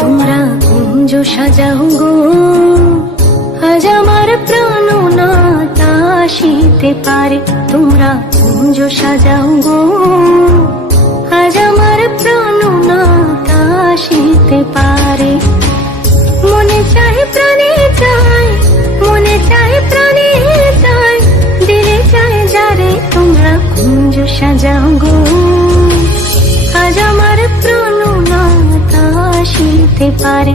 তোমরা কুঞ্জ সাজাও গো, আজ আমার প্রাণনাথ আসিতে পারে। তোমরা কুঞ্জ সাজাও গো, আজ আমার প্রাণনাথ আসিতে পারে। মনে চাই প্রাণে চাই, মনে চাই প্রাণে চাই, দিলে চাই যারে। তোমরা কুঞ্জ সাজাও গো, আজ আমার প্রাণনাথ আসিতে পারে।